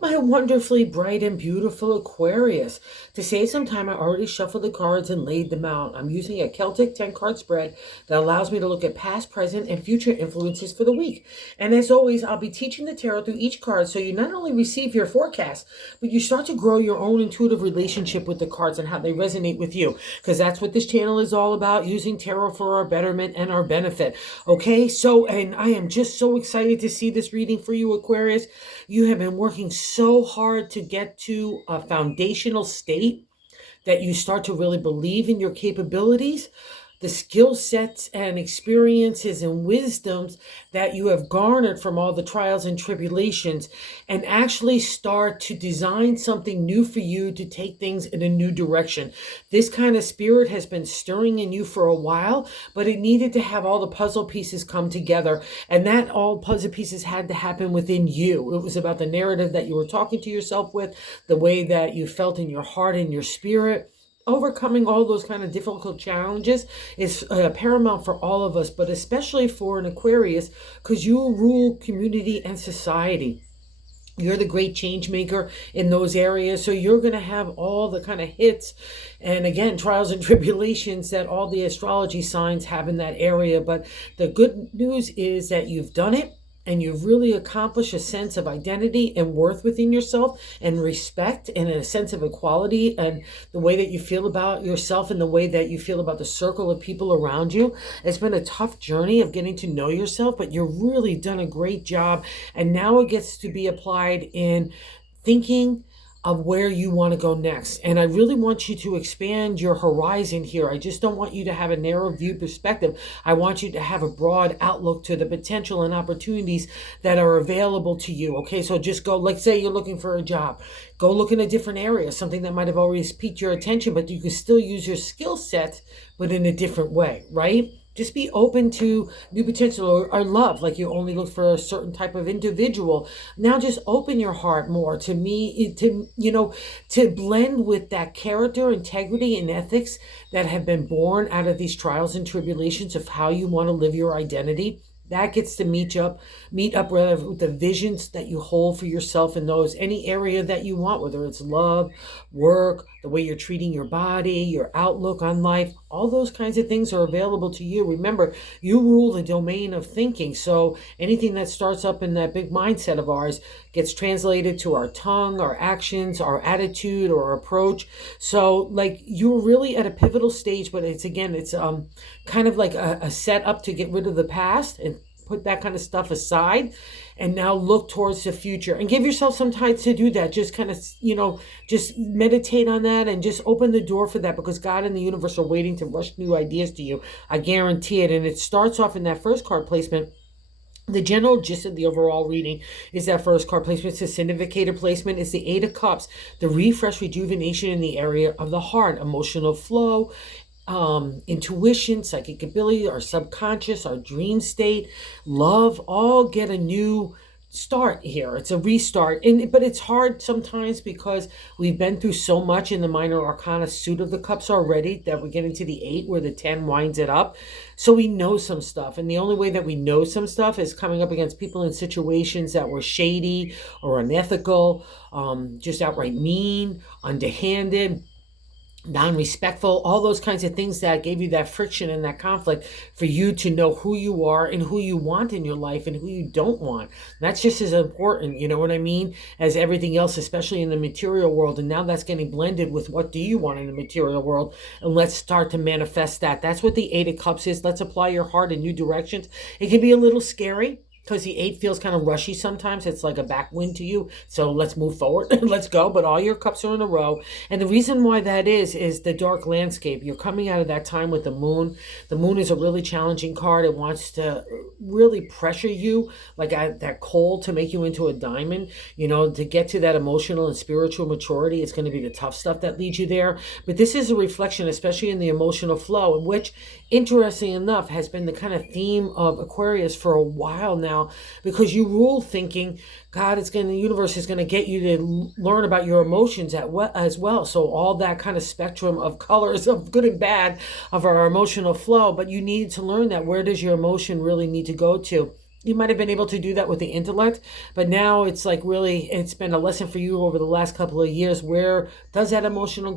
My wonderfully bright and beautiful Aquarius. To save some time, I already shuffled the cards and laid them out. I'm using a Celtic 10 card spread that allows me to look at past, present, and future influences for the week. And as always, I'll be teaching the tarot through each card so you not only receive your forecast, but you start to grow your own intuitive relationship with the cards and how they resonate with you. Because that's what this channel is all about, using tarot for our betterment and our benefit. Okay, and I am just so excited to see this reading for you, Aquarius. You have been working so hard to get to a foundational state that you start to really believe in your capabilities, the skill sets and experiences and wisdoms that you have garnered from all the trials and tribulations, and actually start to design something new for you to take things in a new direction. This kind of spirit has been stirring in you for a while, but it needed to have all the puzzle pieces come together, and that all puzzle pieces had to happen within you. It was about the narrative that you were talking to yourself with, the way that you felt in your heart and your spirit. Overcoming all those kind of difficult challenges is paramount for all of us, but especially for an Aquarius, because you rule community and society. You're the great change maker in those areas. So you're going to have all the kind of hits and, again, trials and tribulations that all the astrology signs have in that area. But the good news is that you've done it, and you've really accomplished a sense of identity and worth within yourself, and respect, and a sense of equality, and the way that you feel about yourself and the way that you feel about the circle of people around you. It's been a tough journey of getting to know yourself, but you've really done a great job. And now it gets to be applied in thinking of where you want to go next. And I really want you to expand your horizon here. I just don't want you to have a narrow view perspective. I want you to have a broad outlook to the potential and opportunities that are available to you. Okay, so just go, like say you're looking for a job. Go look in a different area, something that might have always piqued your attention, but you can still use your skill set, but in a different way, right? Just be open to new potential, or love, like you only look for a certain type of individual. Now just open your heart more to me, to blend with that character, integrity, and ethics that have been born out of these trials and tribulations of how you want to live your identity. That gets to meet up rather with the visions that you hold for yourself in those any area that you want, whether it's love, work, the way you're treating your body, your outlook on life. All those kinds of things are available to you. Remember, you rule the domain of thinking. So anything that starts up in that big mindset of ours gets translated to our tongue, our actions, our attitude, or our approach. So like you're really at a pivotal stage, but it's kind of like a setup to get rid of the past and put that kind of stuff aside, and now look towards the future and give yourself some time to do that. Just kind of, just meditate on that and just open the door for that, because God and the universe are waiting to rush new ideas to you. I guarantee it. And it starts off in that first card placement. The general gist of the overall reading is that first card placement. It's a significator placement. It's the Eight of Cups, the refresh, rejuvenation in the area of the heart, emotional flow, intuition, psychic ability, our subconscious, our dream state, love, all get a new start here. It's a restart, but it's hard sometimes because we've been through so much in the minor arcana suit of the cups already that we get into the 8 where the 10 winds it up. So we know some stuff, and the only way that we know some stuff is coming up against people in situations that were shady or unethical, just outright mean, underhanded, non-respectful, all those kinds of things that gave you that friction and that conflict, for you to know who you are and who you want in your life and who you don't want. That's just as important, you know what I mean, as everything else, especially in the material world. And now that's getting blended with what do you want in the material world, and let's start to manifest that. That's what the Eight of Cups is. Let's apply your heart in new directions. It can be a little scary, because the 8 feels kind of rushy sometimes. It's like a backwind to you. So let's move forward. Let's go. But all your cups are in a row. And the reason why that is the dark landscape. You're coming out of that time with the moon. The moon is a really challenging card. It wants to really pressure you, like that coal, to make you into a diamond. To get to that emotional and spiritual maturity, it's going to be the tough stuff that leads you there. But this is a reflection, especially in the emotional flow, which, interesting enough, has been the kind of theme of Aquarius for a while now, because you rule thinking. The universe is going to get you to learn about your emotions as well. So all that kind of spectrum of colors of good and bad of our emotional flow, but you need to learn that. Where does your emotion really need to go to? You might have been able to do that with the intellect, but now it's like really, it's been a lesson for you over the last couple of years. Where does that emotional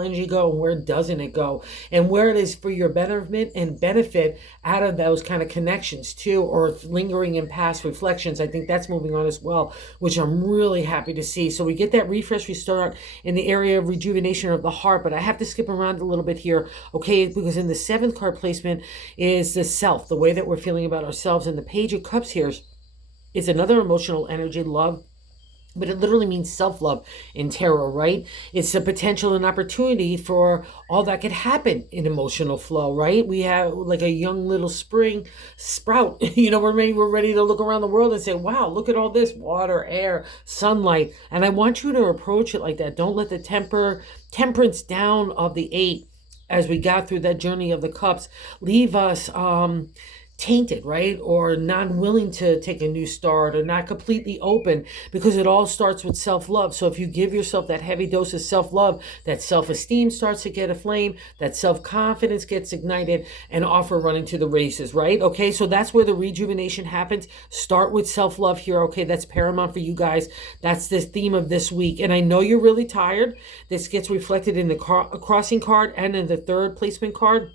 energy go, and where doesn't it go? And where it is for your betterment and benefit out of those kind of connections too, or lingering in past reflections. I think that's moving on as well, which I'm really happy to see. So we get that refresh, restart in the area of rejuvenation of the heart, but I have to skip around a little bit here, okay? Because in the seventh card placement is the self, the way that we're feeling about ourselves. And the Page of Cups here is another emotional energy, love, but it literally means self-love in tarot, right? It's a potential and opportunity for all that could happen in emotional flow, right? We have like a young little spring sprout. We're ready to look around the world and say, wow, look at all this water, air, sunlight. And I want you to approach it like that. Don't let the temperance down of the 8 as we got through that journey of the cups leave us tainted, right? Or not willing to take a new start, or not completely open, because it all starts with self-love. So if you give yourself that heavy dose of self-love, that self-esteem starts to get aflame, that self-confidence gets ignited, and off we're running to the races, right? Okay, so that's where the rejuvenation happens. Start with self-love here, okay? That's paramount for you guys. That's the theme of this week. And I know you're really tired. This gets reflected in the crossing card and in the third placement card.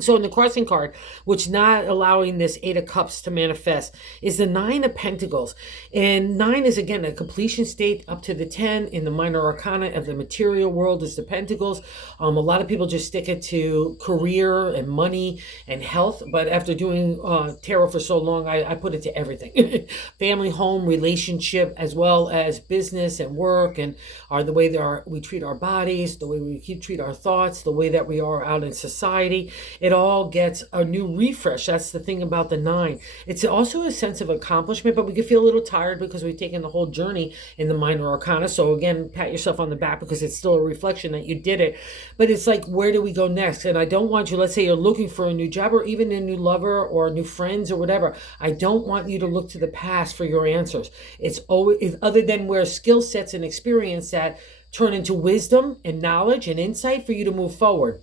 So in the crossing card, which not allowing this 8 of Cups to manifest, is the 9 of Pentacles. And 9 is, again, a completion state up to the 10 in the minor arcana of the material world is the Pentacles. A lot of people just stick it to career and money and health. But after doing tarot for so long, I put it to everything. Family, home, relationship, as well as business and work, and the way that we treat our bodies, the way we treat our thoughts, the way that we are out in society. It all gets a new refresh. That's the thing about the 9. It's also a sense of accomplishment, but we can feel a little tired because we've taken the whole journey in the minor arcana. So again, pat yourself on the back because it's still a reflection that you did it. But it's like, where do we go next? And I don't want you, let's say you're looking for a new job or even a new lover or new friends or whatever. I don't want you to look to the past for your answers. It's always, other than where skill sets and experience that turn into wisdom and knowledge and insight for you to move forward.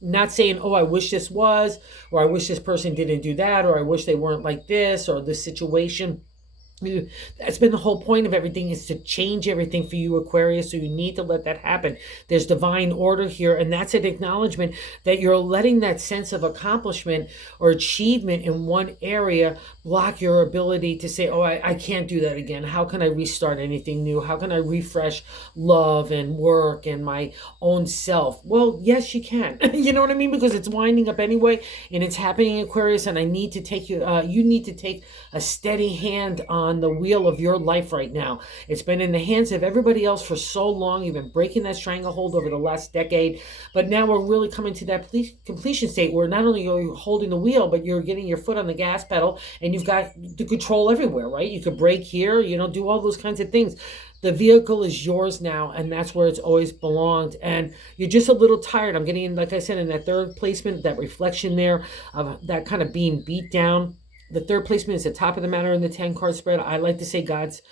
Not saying, oh, I wish this was, or I wish this person didn't do that, or I wish they weren't like this, or this situation. That's been the whole point of everything, is to change everything for you, Aquarius. So you need to let that happen. There's divine order here, and that's an acknowledgement that you're letting that sense of accomplishment or achievement in one area block your ability to say, oh, I can't do that again. How can I restart anything new? How can I refresh love and work and my own self? Well, yes, you can. You know what I mean? Because it's winding up anyway, and it's happening, Aquarius, and I need to take you, you need to take a steady hand on the wheel of your life right now. It's been in the hands of everybody else for so long. You've been breaking that stranglehold over the last decade, but now we're really coming to that completion state where not only are you holding the wheel, but you're getting your foot on the gas pedal, and you've got the control everywhere, right? You could brake here, do all those kinds of things. The vehicle is yours now, and that's where it's always belonged. And you're just a little tired. I'm getting, like I said, in that third placement, that reflection there of that kind of being beat down. The third placement is the top of the matter in the 10 card spread. I like to say God's,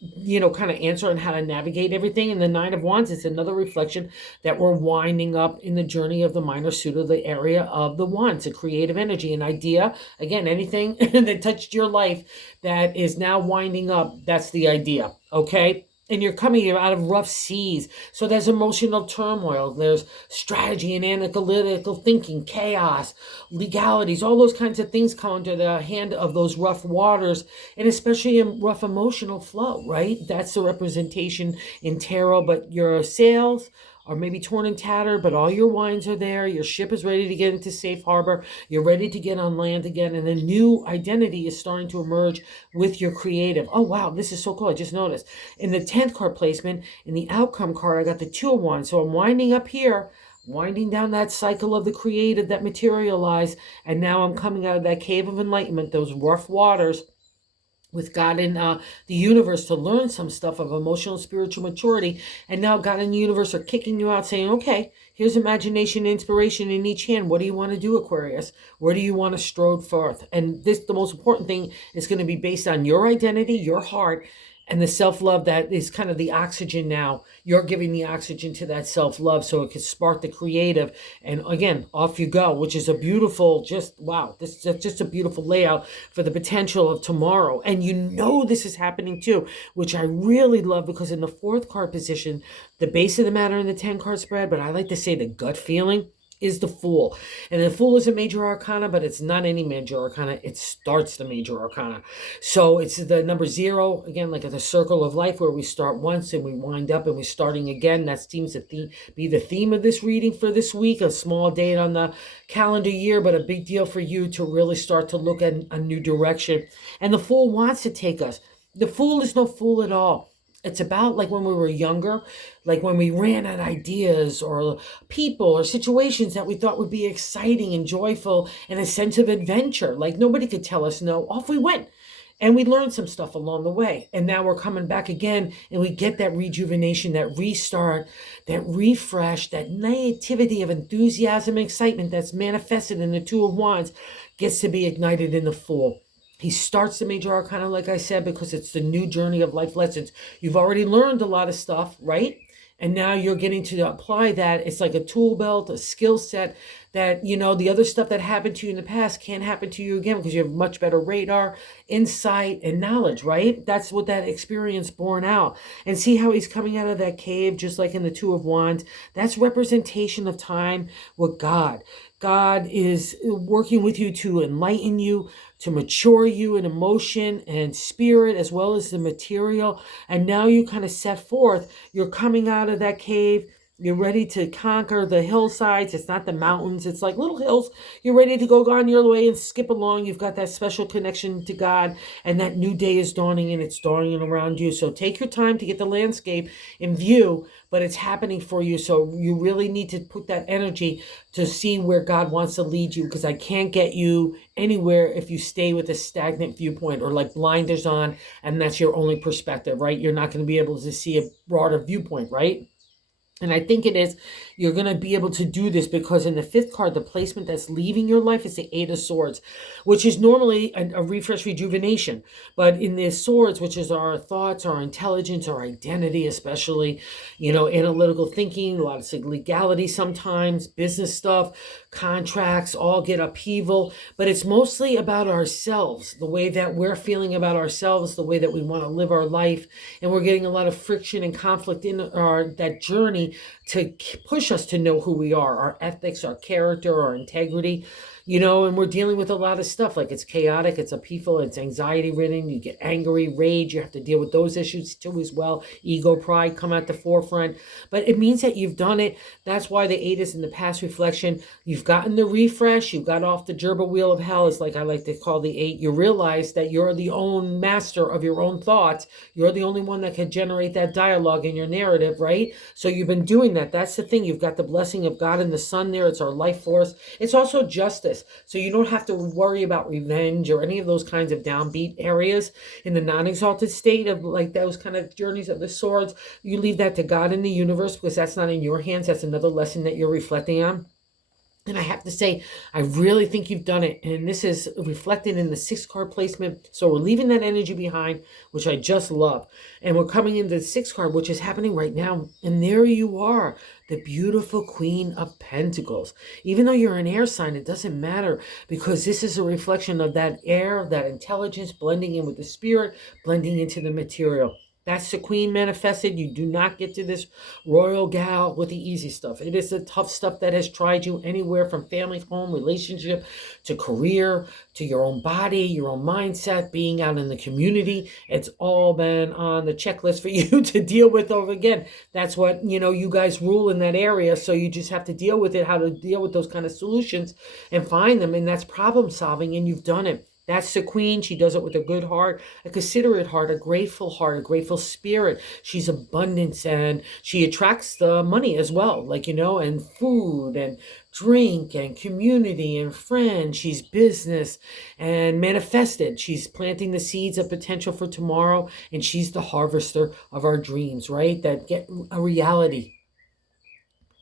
kind of answer on how to navigate everything. And the 9 of Wands is another reflection that we're winding up in the journey of the minor suit of the area of the Wands, a creative energy, an idea. Again, anything that touched your life that is now winding up, that's the idea, okay? And you're coming out of rough seas. So there's emotional turmoil. There's strategy and analytical thinking, chaos, legalities, all those kinds of things come under the hand of those rough waters, and especially in rough emotional flow, right? That's the representation in tarot. But your sails are maybe torn and tattered, but all your wines are there. Your ship is ready to get into safe harbor. You're ready to get on land again. And a new identity is starting to emerge with your creative. Oh, wow, this is so cool. I just noticed. In the 10th card placement, in the outcome card, I got the 2 of Wands. So I'm winding up here, winding down that cycle of the creative that materialized. And now I'm coming out of that cave of enlightenment, those rough waters, with God in the universe to learn some stuff of emotional and spiritual maturity. And now God and the universe are kicking you out, saying, okay, here's imagination and inspiration in each hand. What do you want to do, Aquarius? Where do you want to strode forth? And this, the most important thing, is going to be based on your identity, your heart, And the self-love, that is kind of the oxygen now. You're giving the oxygen to that self-love so it can spark the creative. And again, off you go, which is a beautiful, just wow, this is just a beautiful layout for the potential of tomorrow. And you know this is happening too, which I really love, because in the fourth card position, the base of the matter in the 10 card spread, but I like to say the gut feeling, is the Fool. And the Fool is a major arcana, but it's not any major arcana. It starts the major arcana. So it's the number 0, again, like at the circle of life, where we start once and we wind up and we're starting again. That seems to be the theme of this reading for this week. A small date on the calendar year, but a big deal for you to really start to look at a new direction. And the Fool wants to take us. The Fool is no fool at all. It's about like when we were younger, like when we ran at ideas or people or situations that we thought would be exciting and joyful and a sense of adventure. Like nobody could tell us no. Off we went. And we learned some stuff along the way. And now we're coming back again and we get that rejuvenation, that restart, that refresh, that naivety of enthusiasm and excitement that's manifested in the Two of Wands gets to be ignited in the Fool. He starts the major arcana, like I said, because it's the new journey of life lessons. You've already learned a lot of stuff, right? And now you're getting to apply that. It's like a tool belt, a skill set that, you know, the other stuff that happened to you in the past can't happen to you again because you have much better radar, insight, and knowledge, right? That's what that experience born out. And see how he's coming out of that cave, just like in the Two of Wands. That's representation of time with God. God is working with you to enlighten you, to mature you in emotion and spirit, as well as the material. And now you kind of set forth, you're coming out of that cave. You're ready to conquer the hillsides. It's not the mountains. It's like little hills. You're ready to go on your way and skip along. You've got that special connection to God, and that new day is dawning, and it's dawning around you. So take your time to get the landscape in view, but it's happening for you. So you really need to put that energy to see where God wants to lead you, because I can't get you anywhere if you stay with a stagnant viewpoint or like blinders on, and that's your only perspective, right? You're not going to be able to see a broader viewpoint, right? And I think it is, you're going to be able to do this because in the fifth card, the placement that's leaving your life is the Eight of Swords, which is normally a refresh, rejuvenation. But in the Swords, which is our thoughts, our intelligence, our identity, especially, you know, analytical thinking, a lot of legality sometimes, business stuff, contracts, all get upheaval. But it's mostly about ourselves, the way that we're feeling about ourselves, the way that we want to live our life. And we're getting a lot of friction and conflict in that journey to push us to know who we are, our ethics, our character, our integrity, you know, and we're dealing with a lot of stuff. Like it's chaotic, it's upheaval, it's anxiety ridden. You get angry, rage. You have to deal with those issues too as well. Ego, pride come at the forefront. But it means that you've done it. That's why the 8 is in the past reflection. You've gotten the refresh. You got off the gerbil wheel of hell, is like I like to call the 8. You realize that you're the own master of your own thoughts. You're the only one that can generate that dialogue in your narrative, right? So you've been doing that. That's the thing. You've got the blessing of God and the sun there. It's our life force. It's also justice. So you don't have to worry about revenge or any of those kinds of downbeat areas in the non-exalted state of like those kind of journeys of the swords. You leave that to God and the universe, because that's not in your hands. That's another lesson that you're reflecting on. And I have to say, I really think you've done it. And this is reflected in the 6 card placement. So we're leaving that energy behind, which I just love. And we're coming into the 6 card, which is happening right now. And there you are, the beautiful Queen of Pentacles. Even though you're an air sign, it doesn't matter, because this is a reflection of that air, that intelligence blending in with the spirit, blending into the material. That's the Queen manifested. You do not get to this royal gal with the easy stuff. It is the tough stuff that has tried you anywhere from family, home, relationship, to career, to your own body, your own mindset, being out in the community. It's all been on the checklist for you to deal with over again. That's what, you know, you guys rule in that area. So you just have to deal with it, how to deal with those kind of solutions and find them. And that's problem solving, and you've done it. That's the Queen. She does it with a good heart, a considerate heart, a grateful spirit. She's abundance, and she attracts the money as well, like, you know, and food and drink and community and friends. She's business and manifested. She's planting the seeds of potential for tomorrow, and she's the harvester of our dreams, right? That get a reality.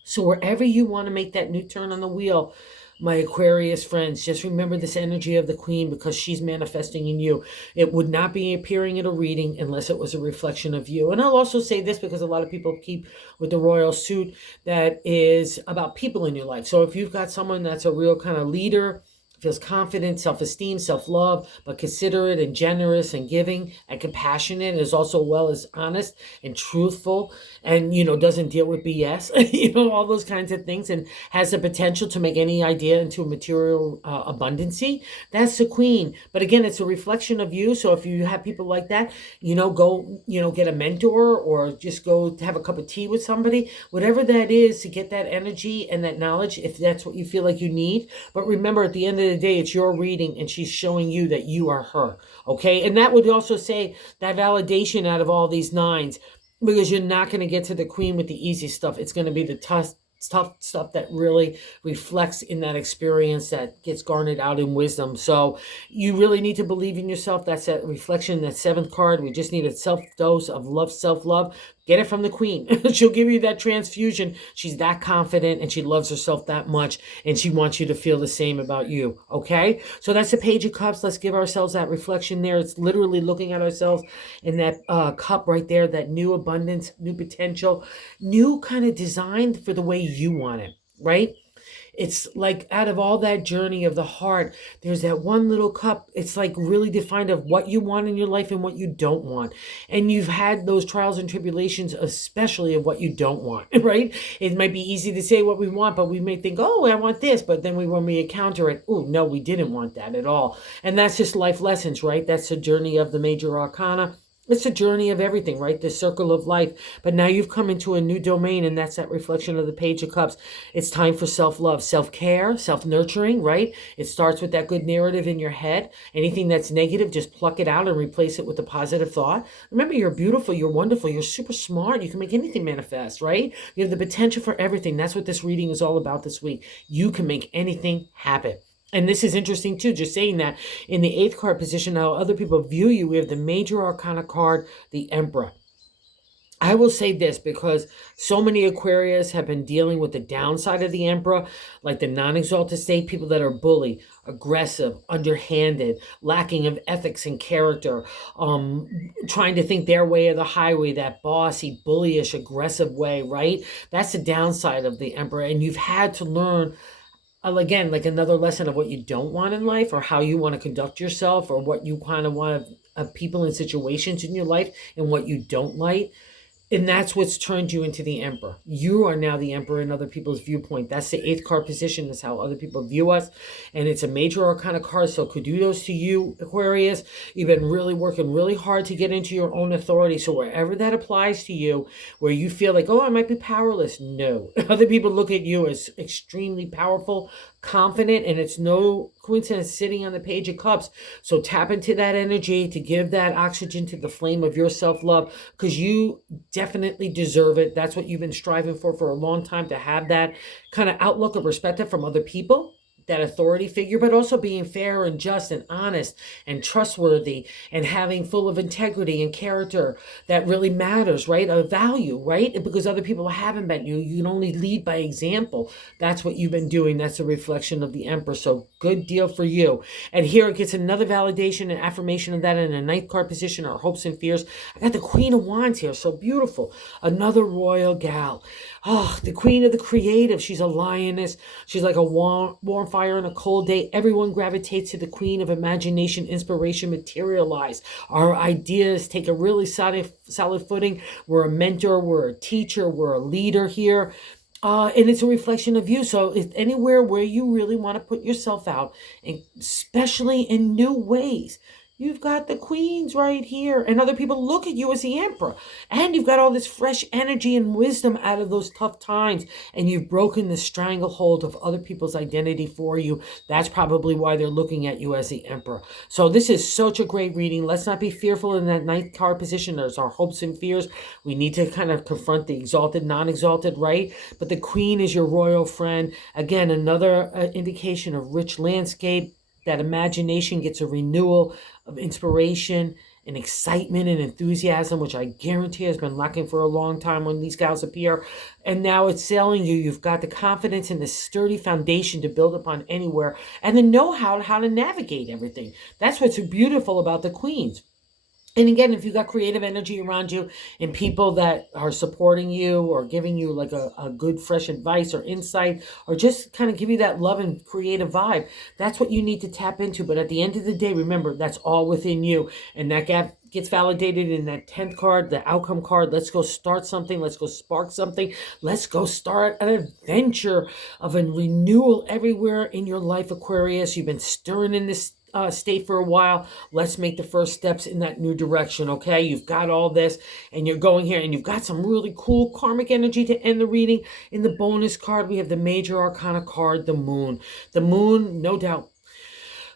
So wherever you want to make that new turn on the wheel, My Aquarius friends, just remember this energy of the Queen because she's manifesting in you. It would not be appearing in a reading unless it was a reflection of you. And I'll also say this because a lot of people keep with the royal suit that is about people in your life. So if you've got someone that's a real kind of leader, feels confident, self-esteem, self-love, but considerate and generous and giving and compassionate, is also well as honest and truthful, and doesn't deal with BS, all those kinds of things, and has the potential to make any idea into a material abundancy. That's the Queen. But again, it's a reflection of you. So if you have people like that, go get a mentor, or just go have a cup of tea with somebody, whatever that is, to get that energy and that knowledge, if that's what you feel like you need. But remember, at the end of the day, it's your reading, and she's showing you that you are her. Okay. And that would also say that validation out of all these nines, because you're not going to get to the Queen with the easy stuff. It's going to be the tough stuff that really reflects in that experience, that gets garnered out in wisdom. So you really need to believe in yourself. That's that reflection, that seventh card. We just need a self-dose of love, self-love. Get it from the Queen. She'll give you that transfusion. She's that confident, and she loves herself that much, and she wants you to feel the same about you. Okay? So that's the Page of Cups. Let's give ourselves that reflection there. It's literally looking at ourselves in that cup right there, that new abundance, new potential, new kind of designed for the way you want it, right? It's like out of all that journey of the heart, there's that one little cup. It's like really defined of what you want in your life and what you don't want. And you've had those trials and tribulations, especially of what you don't want, right? It might be easy to say what we want, but we may think, oh, I want this. But then when we encounter it, oh, no, we didn't want that at all. And that's just life lessons, right? That's the journey of the major arcana. It's a journey of everything, right? The circle of life. But now you've come into a new domain, and that's that reflection of the Page of Cups. It's time for self-love, self-care, self-nurturing, right? It starts with that good narrative in your head. Anything that's negative, just pluck it out and replace it with a positive thought. Remember, you're beautiful, you're wonderful, you're super smart. You can make anything manifest, right? You have the potential for everything. That's what this reading is all about this week. You can make anything happen. And this is interesting too, just saying that in the 8th card position, how other people view you, we have the major arcana card, the Emperor. I will say this because so many Aquarius have been dealing with the downside of the Emperor, like the non-exalted state, people that are bully, aggressive, underhanded, lacking of ethics and character, trying to think their way of the highway, that bossy, bullyish, aggressive way, right? That's the downside of the Emperor. And you've had to learn, again, like another lesson of what you don't want in life, or how you want to conduct yourself, or what you kind of want of people and situations in your life, and what you don't like. And that's what's turned you into the Emperor. You are now the Emperor in other people's viewpoint. That's the 8th card position. That's how other people view us. And it's a major arcana card. So kudos to you, Aquarius. You've been really working really hard to get into your own authority. So wherever that applies to you, where you feel like, oh, I might be powerless. No. Other people look at you as extremely powerful, confident, and it's no coincidence sitting on the Page of Cups. So tap into that energy to give that oxygen to the flame of your self-love, because you definitely deserve it. That's what you've been striving for a long time, to have that kind of outlook of perspective from other people, that authority figure, but also being fair and just and honest and trustworthy, and having full of integrity and character that really matters, right? A value, right? Because other people haven't been. You can only lead by example. That's what you've been doing. That's a reflection of the Emperor. So good deal for you. And here it gets another validation and affirmation of that in a 9th card position, our hopes and fears. I got the Queen of Wands here. So beautiful. Another royal gal. Oh, the Queen of the creative. She's a lioness. She's like a warm fire on a cold day. Everyone gravitates to the Queen of imagination, inspiration, materialize. Our ideas take a really solid footing. We're a mentor, we're a teacher, we're a leader here. And it's a reflection of you. So if anywhere where you really want to put yourself out, and especially in new ways, you've got the queens right here, and other people look at you as the Emperor, and you've got all this fresh energy and wisdom out of those tough times, and you've broken the stranglehold of other people's identity for you. That's probably why they're looking at you as the Emperor. So this is such a great reading. Let's not be fearful in that 9th card position. There's our hopes and fears. We need to kind of confront the exalted, non-exalted, right? But the Queen is your royal friend. Again, another indication of rich landscape. That imagination gets a renewal of inspiration and excitement and enthusiasm, which I guarantee has been lacking for a long time when these gals appear. And now it's telling you you've got the confidence and the sturdy foundation to build upon anywhere, and the know-how how to navigate everything. That's what's beautiful about the queens. And again, if you got creative energy around you and people that are supporting you or giving you like a good, fresh advice or insight, or just kind of give you that love and creative vibe, that's what you need to tap into. But at the end of the day, remember, that's all within you. And that gap gets validated in that 10th card, the outcome card. Let's go start something. Let's go spark something. Let's go start an adventure of a renewal everywhere in your life, Aquarius. You've been stirring in this state for a while. Let's make the first steps in that new direction. Okay, you've got all this and you're going here, and you've got some really cool karmic energy to end the reading. In the bonus card, we have the major arcana card, the moon. The moon, no doubt,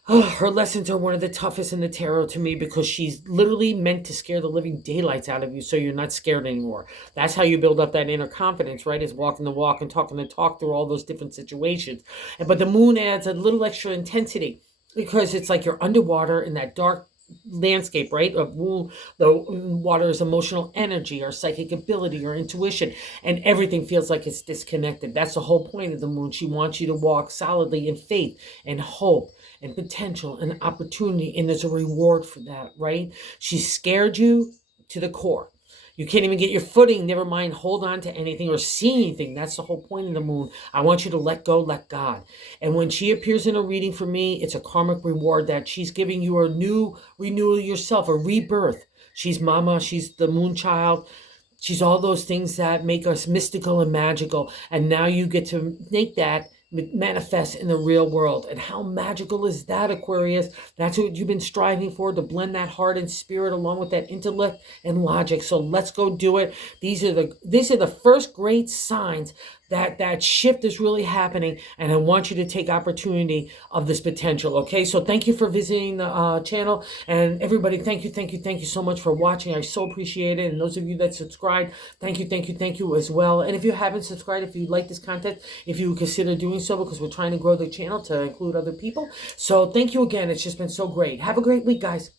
her lessons are one of the toughest in the tarot to me, because she's literally meant to scare the living daylights out of you so you're not scared anymore. That's how you build up that inner confidence, right? Is walking the walk and talking the talk through all those different situations. But the moon adds a little extra intensity, because it's like you're underwater in that dark landscape, right? The water is emotional energy, our psychic ability, our intuition, and everything feels like it's disconnected. That's the whole point of the moon. She wants you to walk solidly in faith and hope and potential and opportunity, and there's a reward for that, right? She scared you to the core. You can't even get your footing, never mind hold on to anything or see anything. That's the whole point of the moon. I want you to let go, let God. And when she appears in a reading for me, it's a karmic reward that she's giving you a new renewal yourself, a rebirth. She's mama, she's the moon child. She's all those things that make us mystical and magical. And now you get to make that manifest in the real world. And how magical is that, Aquarius? That's what you've been striving for, to blend that heart and spirit along with that intellect and logic. So let's go do it. These are the first great signs that shift is really happening, and I want you to take opportunity of this potential. Okay, so thank you for visiting the channel, and everybody, thank you so much for watching. I so appreciate it. And those of you that subscribed, thank you as well. And if you haven't subscribed, if you like this content, if you would consider doing so, because we're trying to grow the channel to include other people. So thank you again. It's just been so great. Have a great week, guys.